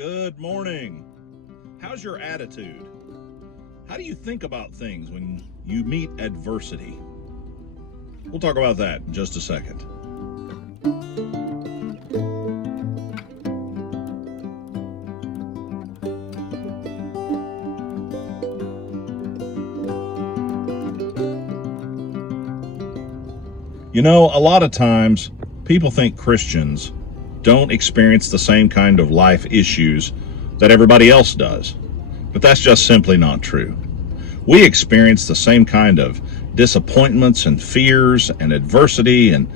Good morning. How's your attitude? How do you think about things when you meet adversity? We'll talk about that in just a second. You know, a lot of times people think Christians don't experience the same kind of life issues that everybody else does. But that's just simply not true. We experience the same kind of disappointments and fears and adversity and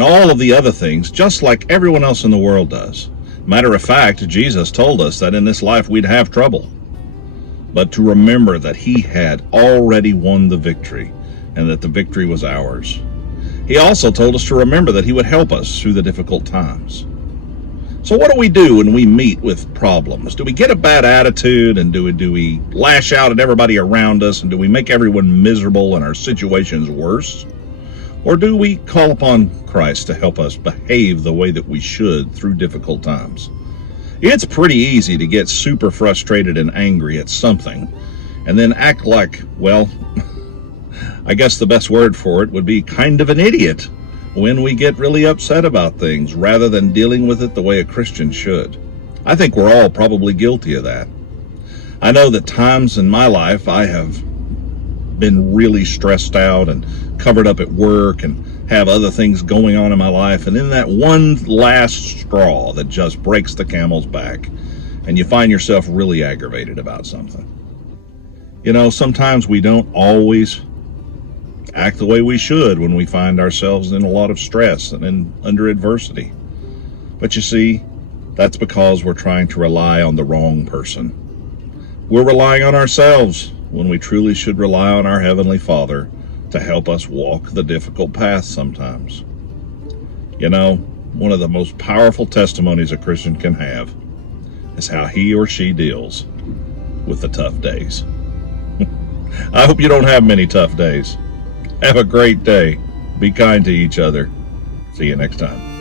all of the other things just like everyone else in the world does. Matter of fact, Jesus told us that in this life we'd have trouble. But to remember that he had already won the victory and that the victory was ours. He also told us to remember that he would help us through the difficult times. So what do we do when we meet with problems? Do we get a bad attitude and do we lash out at everybody around us and do we make everyone miserable and our situations worse? Or do we call upon Christ to help us behave the way that we should through difficult times? It's pretty easy to get super frustrated and angry at something and then act like, well, I guess the best word for it would be kind of an idiot when we get really upset about things rather than dealing with it the way a Christian should. I think we're all probably guilty of that. I know that times in my life I have been really stressed out and covered up at work and have other things going on in my life, and then that one last straw that just breaks the camel's back and you find yourself really aggravated about something. You know, sometimes we don't always act the way we should when we find ourselves in a lot of stress and under adversity. But you see, that's because we're trying to rely on the wrong person. We're relying on ourselves when we truly should rely on our Heavenly Father to help us walk the difficult path sometimes. You know, one of the most powerful testimonies a Christian can have is how he or she deals with the tough days. I hope you don't have many tough days. Have a great day. Be kind to each other. See you next time.